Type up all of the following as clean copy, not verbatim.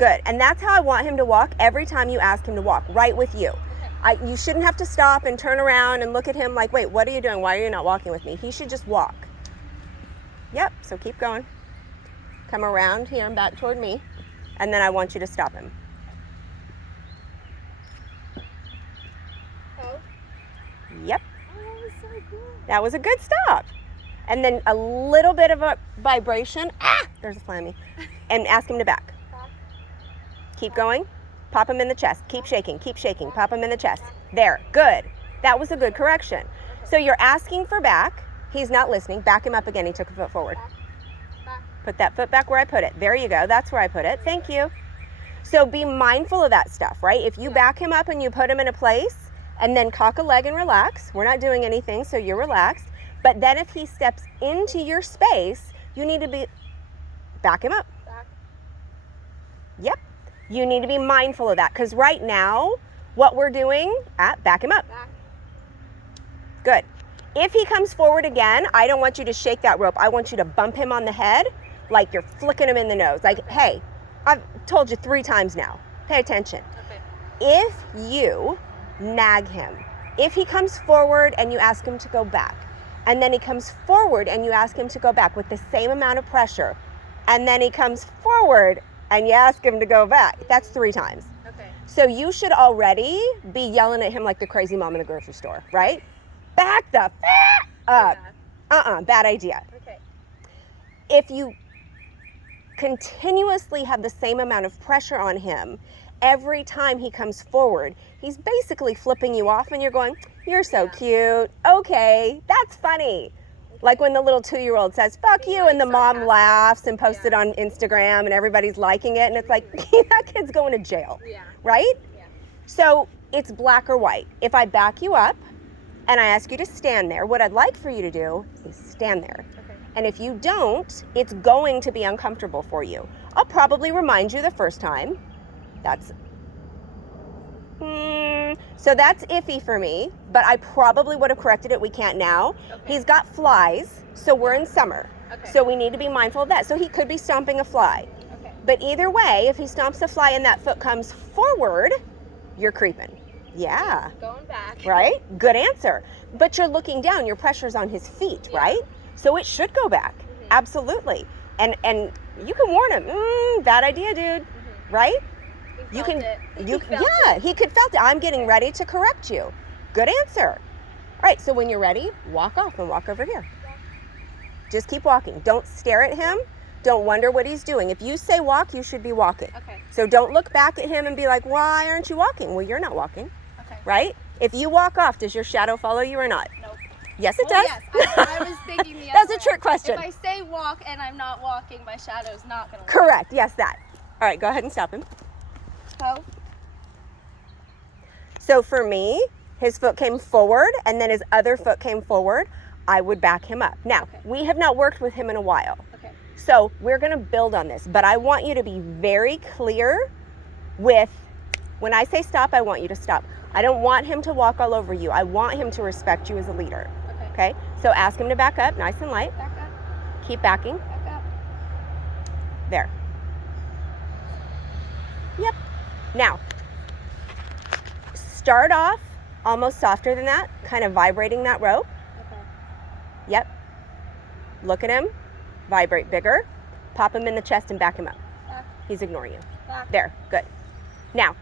Good. And that's how I want him to walk every time you ask him to walk, right with you. Okay. You shouldn't have to stop and turn around and look at him like, wait, what are you doing? Why are you not walking with me? He should just walk. Yep, so keep going. Come around here and back toward me. And then I want you to stop him. Oh. Yep. Oh, that was so good. That was a good stop. And then a little bit of a vibration. Ah, there's a flammy. And ask him to back. Keep going. Pop him in the chest. Keep shaking. Keep shaking. Pop him in the chest. There. Good. That was a good correction. So you're asking for back. He's not listening. Back him up again. He took a foot forward. Put that foot back where I put it. There you go. That's where I put it. Thank you. So be mindful of that stuff, right? If you back him up and you put him in a place and then cock a leg and relax, we're not doing anything, so you're relaxed. But then if he steps into your space, you need to back him up. Back. Yep. You need to be mindful of that because right now, what we're doing, back him up. Back. Good. If he comes forward again, I don't want you to shake that rope. I want you to bump him on the head like you're flicking him in the nose. Like, hey, I've told you 3 times now. Pay attention. Okay. If you nag him, if he comes forward and you ask him to go back, and then he comes forward and you ask him to go back with the same amount of pressure, and then he comes forward and you ask him to go back, that's 3 times. Okay. So you should already be yelling at him like the crazy mom in the grocery store, right? Back the up. Bad idea. Okay. If you continuously have the same amount of pressure on him every time he comes forward, he's basically flipping you off and you're going, you're so cute. Okay, that's funny. Like when the little 2-year-old says, fuck you, and the mom laughs and posts it on Instagram and everybody's liking it. And it's like, that kid's going to jail, right? Yeah. So it's black or white. If I back you up and I ask you to stand there, what I'd like for you to do is stand there. Okay. And if you don't, it's going to be uncomfortable for you. I'll probably remind you the first time. So that's iffy for me, but I probably would have corrected it. We can't now. Okay. He's got flies, so we're in summer. Okay. So we need to be mindful of that. So he could be stomping a fly. Okay. But either way, if he stomps a fly and that foot comes forward, you're creeping. Yeah. Going back. Right? Good answer. But you're looking down, your pressure's on his feet, right? So it should go back. Mm-hmm. Absolutely. And you can warn him, bad idea, dude. Right? He felt it. He could felt it. I'm getting ready to correct you. Good answer. All right, so when you're ready, walk off and walk over here. Just keep walking. Don't stare at him. Don't wonder what he's doing. If you say walk, you should be walking. Okay. So don't look back at him and be like, why aren't you walking? Well, you're not walking. Okay. Right? If you walk off, does your shadow follow you or not? Nope. Yes, it does. Yes, I was thinking the other That's a way. trick question. If I say walk and I'm not walking, my shadow's not going to walk. Correct. Yes, that. All right, go ahead and stop him. So, So for me, his foot came forward and then his other foot came forward. I would back him up. Now, we have not worked with him in a while. okay. So we're going to build on this, but I want you to be very clear with, when I say stop, I want you to stop. I don't want him to walk all over you. I want him to respect you as a leader. Okay? So ask him to back up, nice and light. Back up. Keep backing. Back up. There. Yep. Now, start off almost softer than that, kind of vibrating that rope. Okay. Yep. Look at him. Vibrate bigger. Pop him in the chest and back him up. Back. He's ignoring you. Back. There. Good. Now,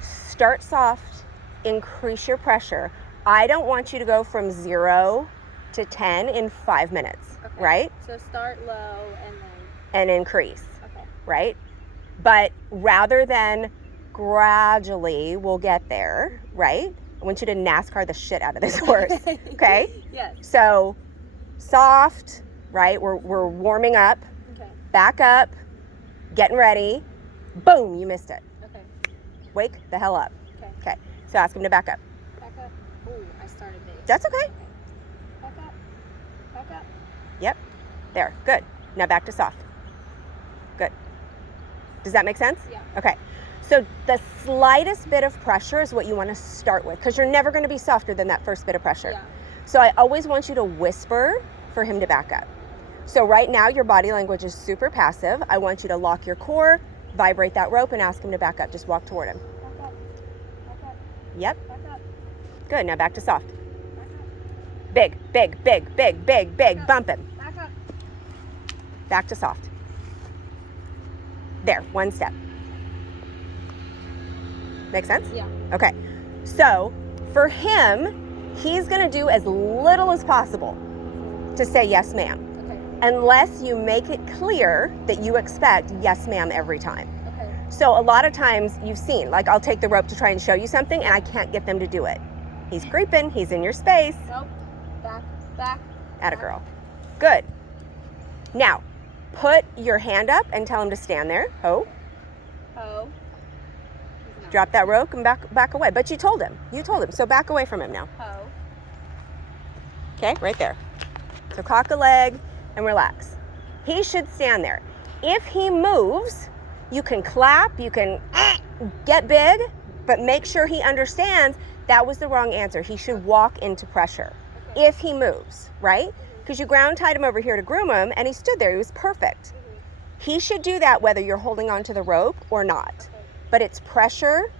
start soft. Increase your pressure. I don't want you to go from 0 to 10 in 5 minutes, Okay. right? So start low and then. And increase, Okay. right? But rather than gradually, we'll get there, right? I want you to NASCAR the shit out of this horse, okay? Yes. So soft, right? We're warming up, Okay. back up, getting ready. Boom, you missed it. Okay. Wake the hell up. Okay. Okay, so ask him to back up. Back up. Ooh, I started big. That's okay. Okay. Back up. Back up. Yep, there, good. Now back to soft. Good. Does that make sense? Yeah. Okay, so the slightest bit of pressure is what you want to start with because you're never going to be softer than that first bit of pressure. Yeah. So I always want you to whisper for him to back up. So right now your body language is super passive. I want you to lock your core, Vibrate that rope and ask him to back up. Just walk toward him. Back up. Back up. Yep. Back up. Good. Now back to soft. Back up. Big, big, big, big, big, big. Bump him. Back up. Back to soft. There, one step. Make sense? Yeah. Okay. So for him, he's going to do as little as possible to say yes, ma'am. Okay. Unless you make it clear that you expect yes, ma'am every time. Okay. So a lot of times you've seen, like I'll take the rope to try and show you something and I can't get them to do it. He's creeping, he's in your space. Nope. Back. Back. Atta girl. Good. Now, put your hand up and tell him to stand there. Ho. Ho. Drop that rope and back away. But you told him. You told him. So back away from him now. Ho. Okay, right there. So cock a leg and relax. He should stand there. If he moves, you can clap, you can get big, but make sure he understands that was the wrong answer. He should walk into pressure. Okay. If he moves, right? Because you ground tied him over here to groom him and he stood there. He was perfect. He should do that whether you're holding onto the rope or not. Okay. But it's pressure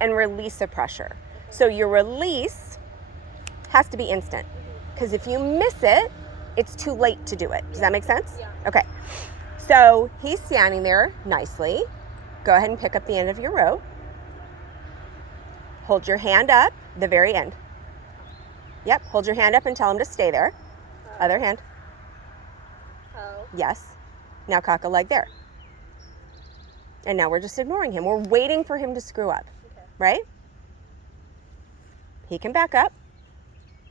and release of pressure. So your release has to be instant. Because if you miss it, it's too late to do it. Does that make sense? Yeah. Okay. So he's standing there nicely. Go ahead and pick up the end of your rope. Hold your hand up, the very end. Yep, hold your hand up and tell him to stay there. Other hand. Ho. Yes. Now cock a leg there. And now we're just ignoring him. We're waiting for him to screw up, Okay. right? He can back up.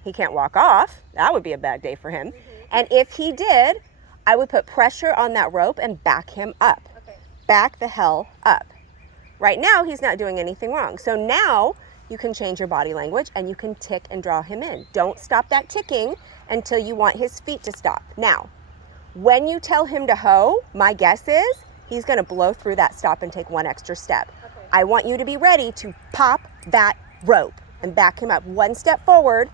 He can't walk off. That would be a bad day for him. And if he did, I would put pressure on that rope and back him up. Okay. Back the hell up. Right now, he's not doing anything wrong. So now you can change your body language and you can tick and draw him in. Don't stop that ticking until you want his feet to stop. Now, when you tell him to hoe, my guess is he's gonna blow through that stop and take one extra step. Okay. I want you to be ready to pop that rope and back him up. One step forward,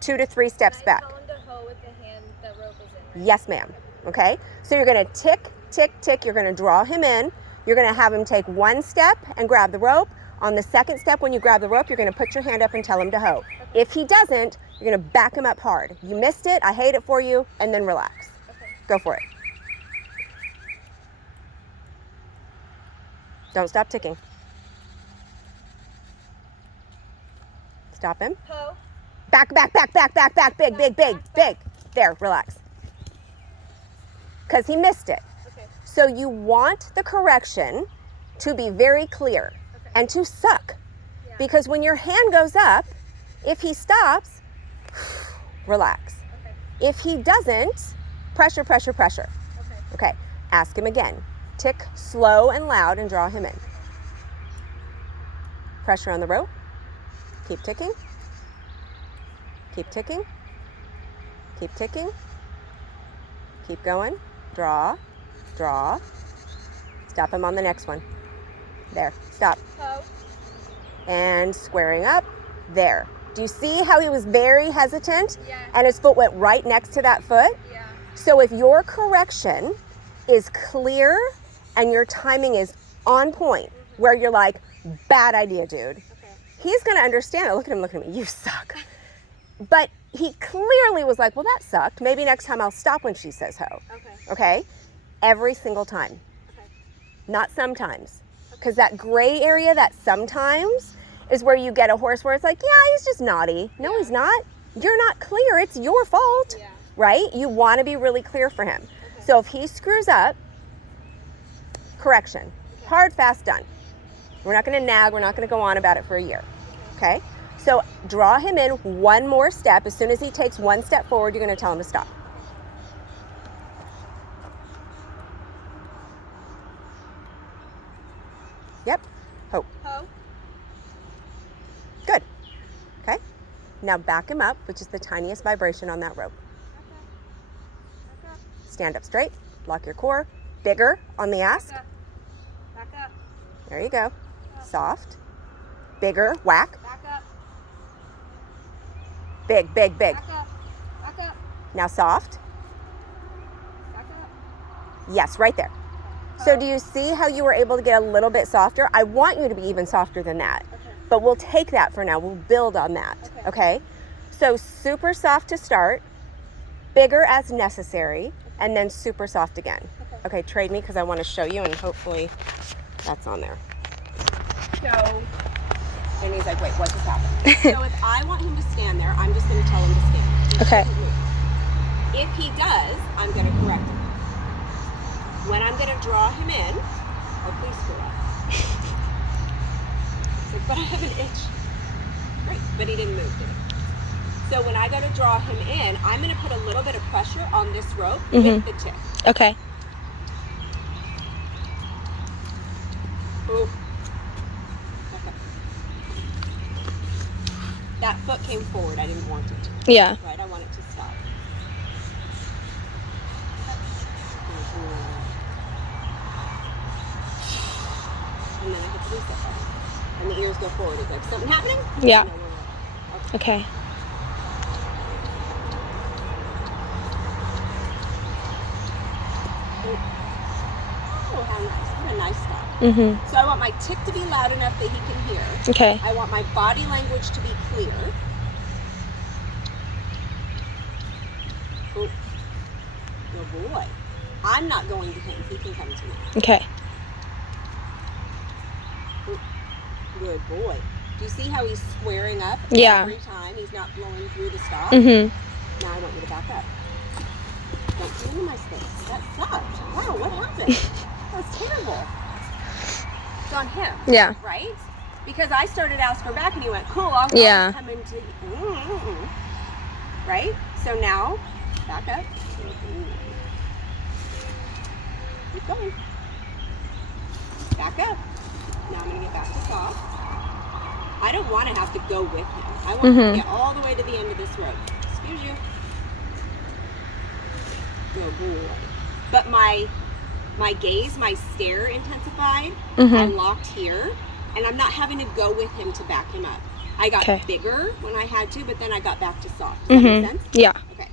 2 to 3 steps Can I back. tell him to hoe with the hand that rope is in? Right? Yes, ma'am. Okay? So you're gonna tick, tick, tick. You're gonna draw him in. You're gonna have him take one step and grab the rope. On the second step, when you grab the rope, you're gonna put your hand up and tell him to hoe. Okay. If he doesn't, you're gonna back him up hard. You missed it, I hate it for you, and then relax. Okay. Go for it. Don't stop ticking. Stop him. Ho. Back, back, back, back, back, back, big, big, big, big. There, relax. Because he missed it. Okay. So you want the correction to be very clear Okay. and to suck. Yeah. Because when your hand goes up, if he stops, relax. Okay. If he doesn't, pressure, pressure, pressure. Okay. Okay, ask him again. Tick slow and loud and draw him in. Pressure on the rope. Keep ticking. Keep ticking. Keep ticking. Keep going. Draw. Draw. Stop him on the next one. There. Stop. Ho. And squaring up. There. Do you see how he was very hesitant? Yeah. And his foot went right next to that foot? Yeah. So if your correction is clear and your timing is on point, where you're like, bad idea, dude, Okay. he's gonna understand it. Look at him, you suck. But he clearly was like, well, that sucked. Maybe next time I'll stop when she says ho. Okay. Okay? Every single time. Okay. Not sometimes. Because that gray area, that sometimes, is where you get a horse where it's like, yeah, he's just naughty. No, Yeah. he's not. You're not clear. It's your fault. Yeah. Right? You want to be really clear for him. Okay. So if he screws up, correction. Hard, fast, done. We're not going to nag. We're not going to go on about it for a year. Okay? So draw him in one more step. As soon as he takes one step forward, you're going to tell him to stop. Yep. Ho. Ho. Good. Okay? Now back him up, which is the tiniest vibration on that rope. Back up. Stand up straight. Lock your core. Bigger on the ask. Back up. Back up. There you go. Soft. Bigger. Whack. Back up. Big, big, big. Back up. Back up. Now soft. Back up. Yes, right there. So do you see how you were able to get a little bit softer? I want you to be even softer than that. Okay. But we'll take that for now. We'll build on that. Okay? So super soft to start, bigger as necessary, and then super soft again. Okay, trade me because I want to show you, and hopefully that's on there. So, and he's like, wait, what just happened? So if I want him to stand there, I'm just going to tell him to stand. He Okay. shouldn't move. If he does, I'm going to correct him. When I'm going to draw him in, oh, please screw up. He's like, but I have an itch. Great, but he didn't move, did he? So when I go to draw him in, I'm going to put a little bit of pressure on this rope with the tip. Okay. Ooh. Okay. That foot came forward. I didn't want it to. Yeah. Right, I want it to stop. And then I hit the reset button. And the ears go forward. It's like, something happening? Yeah. No, we're not. Okay. Oh, how nice. What a nice stop. Mhm. So I want my tick to be loud enough that he can hear. Okay. I want my body language to be clear. Oh, oh boy. I'm not going to him. He can come to me. Okay. Oh, good boy. Do you see how he's squaring up Yeah. every time? He's not blowing through the stop. Mhm. Now I want you to back up. Don't come into my space. That sucked. Wow, what happened? That was terrible. It's on him. Yeah. Right? Because I started to ask for back and he went, cool, I'll Yeah. come into right? So now, back up. Keep going. Back up. Now I'm going to get back to soft. I don't want to have to go with him. I want him to get all the way to the end of this rope. Excuse you. Good boy. But my gaze, my stare intensified. I locked here, and I'm not having to go with him to back him up. I got bigger when I had to, but then I got back to soft. Does that make sense? Yeah. Okay.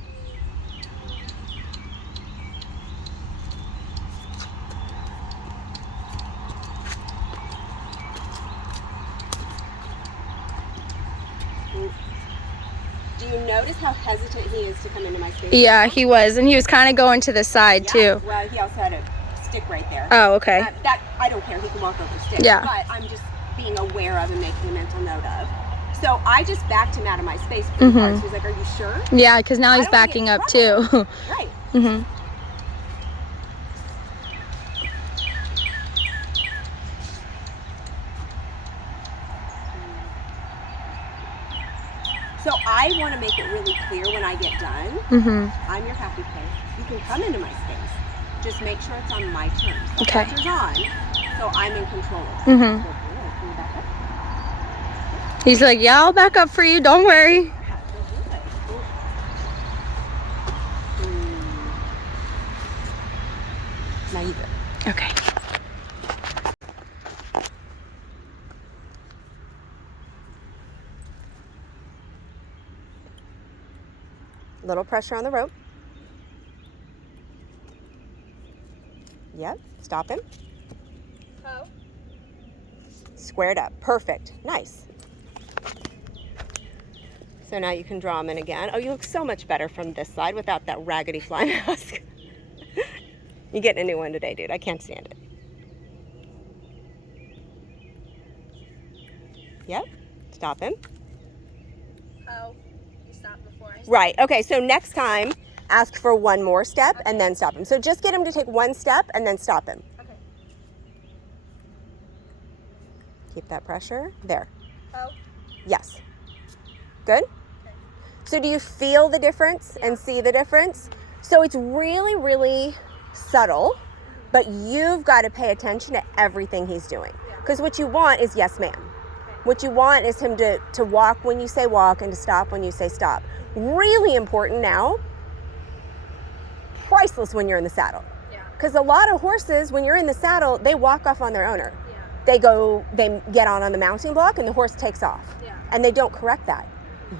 Do you notice how hesitant he is to come into my space? Yeah, he was, and he was kind of going to the side too. Well, he also had a stick right there. Oh, okay. That I don't care. He can walk over the stick. Yeah. But I'm just being aware of and making a mental note of. So I just backed him out of my space pretty hard. So he's like, "Are you sure?" Yeah, because now I he's don't wanna get backing in up trouble. too. Right. Mhm. So I want to make it really clear when I get done. I'm your happy place. You can come into my space. Just make sure it's on my terms. The Okay. pressure's on, so I'm in control of that. Good boy. Can you back up? He's like, yeah, I'll back up for you. Don't worry. Yeah, good boy. Now you do it. Okay. Little pressure on the rope. Yep. Stop him. Oh. Squared up. Perfect. Nice. So now you can draw him in again. Oh, you look so much better from this side without that raggedy fly mask. You're getting a new one today, dude. I can't stand it. Yep. Stop him. Oh. You stopped before. Right. Okay. So next time, ask for one more step and then stop him. So just get him to take one step and then stop him. Okay. Keep that pressure. There. Oh. Yes. Good? So do you feel the difference and see the difference? So it's really, really subtle, but you've got to pay attention to everything he's doing. Because what you want is yes, ma'am. What you want is him to walk when you say walk and to stop when you say stop. Really important now. Priceless when you're in the saddle. Yeah. Because a lot of horses, when you're in the saddle, they walk off on their owner. Yeah. They get on the mounting block and the horse takes off. Yeah. And they don't correct that.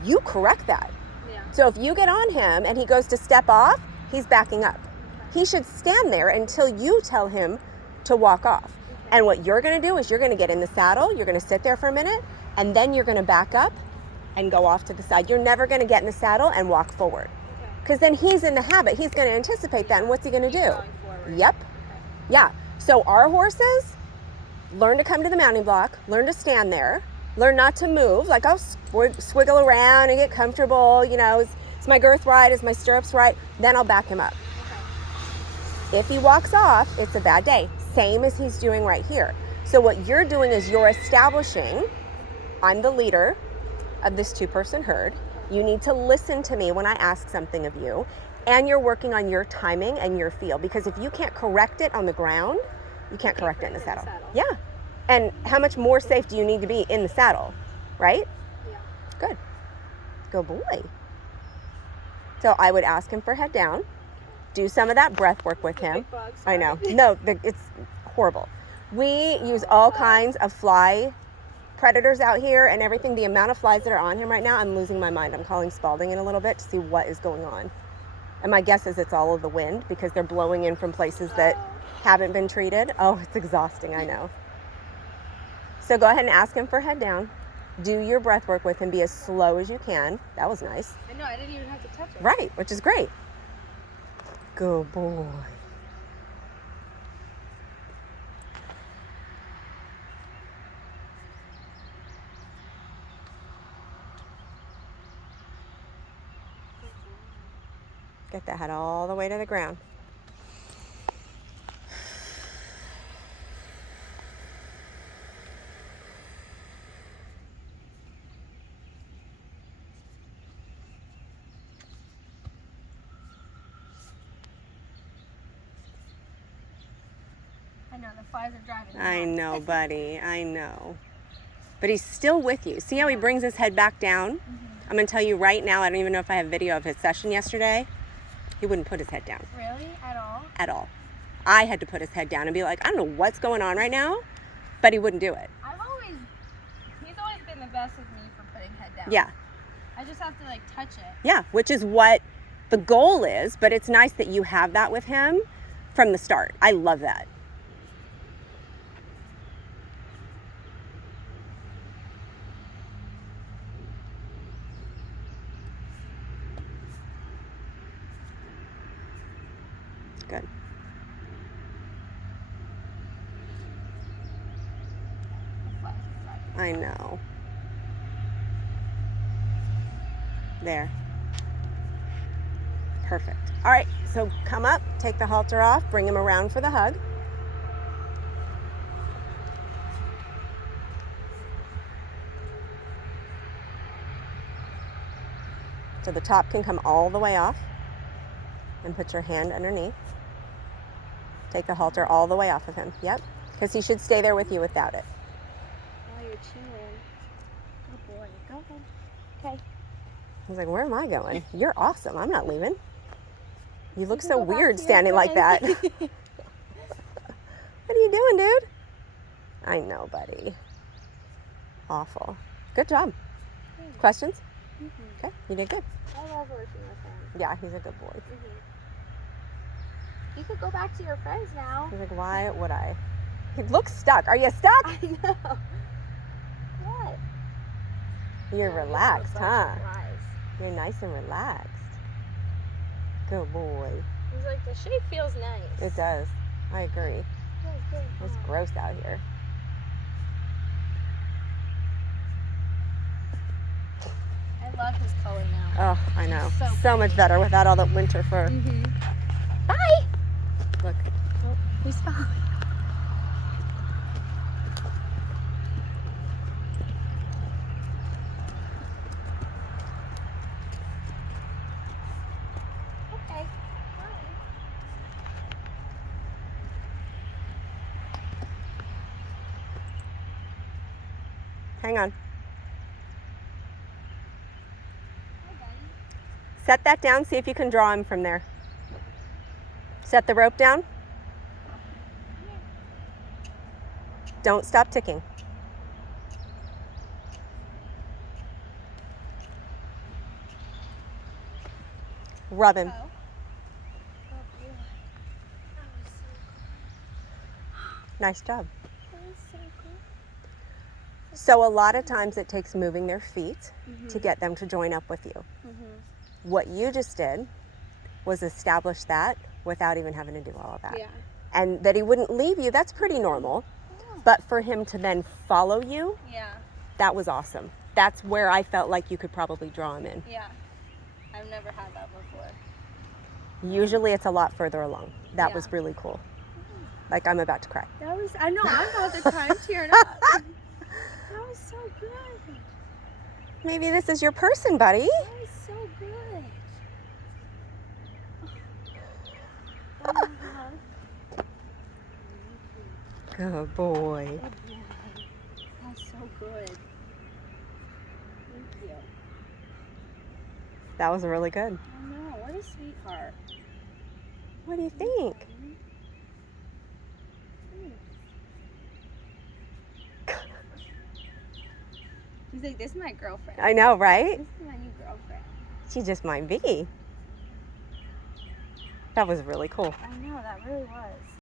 You correct that. Yeah. So if you get on him and he goes to step off, he's backing up. He should stand there until you tell him to walk off. And what you're going to do is you're going to get in the saddle, you're going to sit there for a minute, and then you're going to back up and go off to the side. You're never going to get in the saddle and walk forward. Because then he's in the habit. He's going to anticipate that, and what's he going to do? Going forward. Yep. Yeah. So our horses learn to come to the mounting block, learn to stand there, learn not to move. Like I'll swiggle around and get comfortable. You know, is my girth right? Is my stirrups right? Then I'll back him up. If he walks off, it's a bad day. Same as he's doing right here. So what you're doing is you're establishing, I'm the leader of this 2-person herd. You need to listen to me when I ask something of you, and you're working on your timing and your feel, because if you can't correct it on the ground, you can't correct it in the saddle. Yeah. And how much more safe do you need to be in the saddle, right? Yeah. Good. Good boy. So I would ask him for head down, do some of that breath work with him. Big bugs, I know. right? No, it's horrible. We use all kinds of fly predators out here and everything. The amount of flies that are on him right now, I'm losing my mind. I'm calling Spalding in a little bit to see what is going on. And my guess is it's all of the wind, because they're blowing in from places that haven't been treated. Oh, it's exhausting, I know. So go ahead and ask him for head down. Do your breath work with him. Be as slow as you can. That was nice. I know, I didn't even have to touch it. Right, which is great. Good boy. Get that head all the way to the ground. I know, the flies are driving me I nuts. know, buddy. I know. But he's still with you. See how he brings his head back down? I'm going to tell you right now, I don't even know if I have video of his session yesterday. He wouldn't put his head down Really? At all? at all. I had to put his head down and be like, I don't know what's going on right now, but he wouldn't do it. He's always been the best with me for putting head down. Yeah. I just have to like touch it. Yeah, which is what the goal is, but it's nice that you have that with him from the start. I love that. Good. The flies are driving me I know. There. Perfect. All right, so come up, take the halter off, bring him around for the hug. So the top can come all the way off, and put your hand underneath. Take the halter all the way off of him. Yep, because he should stay there with you without it. Oh, you're chewing. Good boy. Go ahead. Okay. He's like, where am I going? You're awesome. I'm not leaving. You look can so go back weird to your standing like that. friends. What are you doing, dude? I know, buddy. Awful. Good job. Questions? Okay, you did good. I love working with him. Yeah, he's a good boy. You could go back to your friends now. He's like, why would I? He looks stuck. Are you stuck? I know. What? You're relaxed, huh? Flies. You're nice and relaxed. Good boy. He's like, the shape feels nice. It does. I agree. Feels good. It's gross out here. I love his color now. Oh, I know. So So much better without all that winter fur. Bye. Look. Oh, he's following. Okay. Bye. Hang on. Hi, buddy. Set that down. See if you can draw him from there. Set the rope down. Don't stop ticking. Rub him. Oh. Oh, yeah. That was so Nice job. That was so good. So a lot of times it takes moving their feet Mm-hmm. to get them to join up with you. Mm-hmm. What you just did was establish that without even having to do all of that. Yeah. And that he wouldn't leave you, that's pretty normal. Yeah. But for him to then follow you, Yeah. that was awesome. That's where I felt like you could probably draw him in. Yeah. I've never had that before. Usually it's a lot further along. That Yeah. was really cool. Like, I'm about to cry. That was, I know, I'm about to cry. I'm tearing up. That was so good. Maybe this is your person, buddy. That was so good. Good boy. That's so good. Thank you. That was really good. I know, what a sweetheart. What do you think? He's like, this is my girlfriend. I know, right? This is my new girlfriend. She just might be. That was really cool. I know, that really was.